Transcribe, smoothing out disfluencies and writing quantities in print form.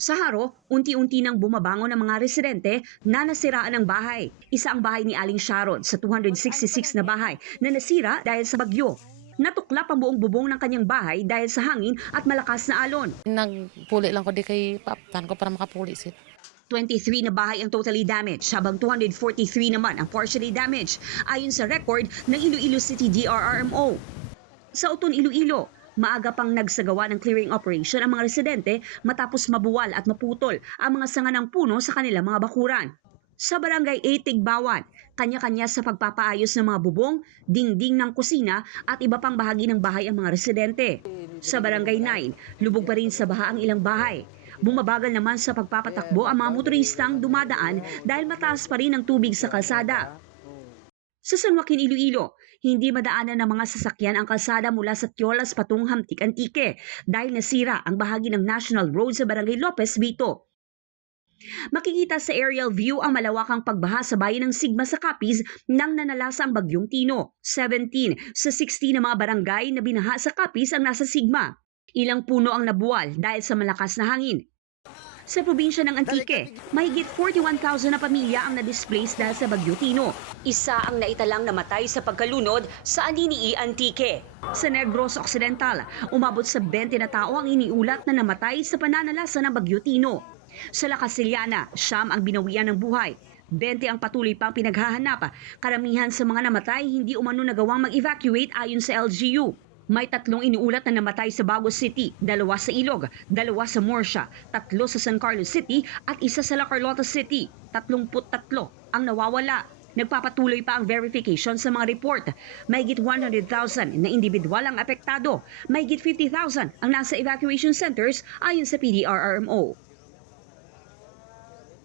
Sa Haro, unti-unti nang bumabangon ang mga residente na nasiraan ng bahay. Isa ang bahay ni Aling Sharon sa 266 na bahay na nasira dahil sa bagyo. Natuklap ang buong bubong ng kanyang bahay dahil sa hangin at malakas na alon. Nagpuli lang ko di kay paptan ko para makapuli sit. 23 na bahay ang totally damaged, habang 243 naman ang partially damaged, ayon sa record ng Iloilo City DRRMO. Sa Uton, Iloilo, maaga pang nagsagawa ng clearing operation ang mga residente matapos mabuwal at maputol ang mga sanga ng puno sa kanilang mga bakuran. Sa Barangay 8 Tigbawan, kanya-kanya sa pagpapaayos ng mga bubong, dingding ng kusina at iba pang bahagi ng bahay ang mga residente. Sa Barangay 9, lubog pa rin sa baha ang ilang bahay. Bumabagal naman sa pagpapatakbo ang mga motoristang dumadaan dahil mataas pa rin ang tubig sa kalsada. Sa San Joaquin, Iloilo, hindi madaanan ng mga sasakyan ang kalsada mula sa Tiolas patung Hamtik Antique dahil nasira ang bahagi ng National Road sa Barangay Lopez, Vito. Makikita sa aerial view ang malawakang pagbaha sa bayan ng Sigma sa Capiz nang nanalasa ang bagyong Tino. 17 sa 60 na mga barangay na binaha sa Capiz ang nasa Sigma. Ilang puno ang nabuwal dahil sa malakas na hangin. Sa probinsya ng Antique, mahigit 41,000 na pamilya ang na-displace dahil sa Bagyo Tino. Isa ang naitalang namatay sa pagkalunod sa Aninii, Antique. Sa Negros Occidental, umabot sa 20 na tao ang iniulat na namatay sa pananalasa ng Bagyo Tino. Sa La Casillana, 9 ang binawian ng buhay. 20 ang patuloy pang pinaghahanap. Karamihan sa mga namatay hindi umano nagawang mag-evacuate ayon sa LGU. May 3 iniulat na namatay sa Bagos City, 2 sa Ilog, 2 sa Morsha, 3 sa San Carlos City at 1 sa La Carlota City. 33 ang nawawala. Nagpapatuloy pa ang verification sa mga report. Mahigit 100,000 na individual ang apektado. Mahigit 50,000 ang nasa evacuation centers ayon sa PDRRMO.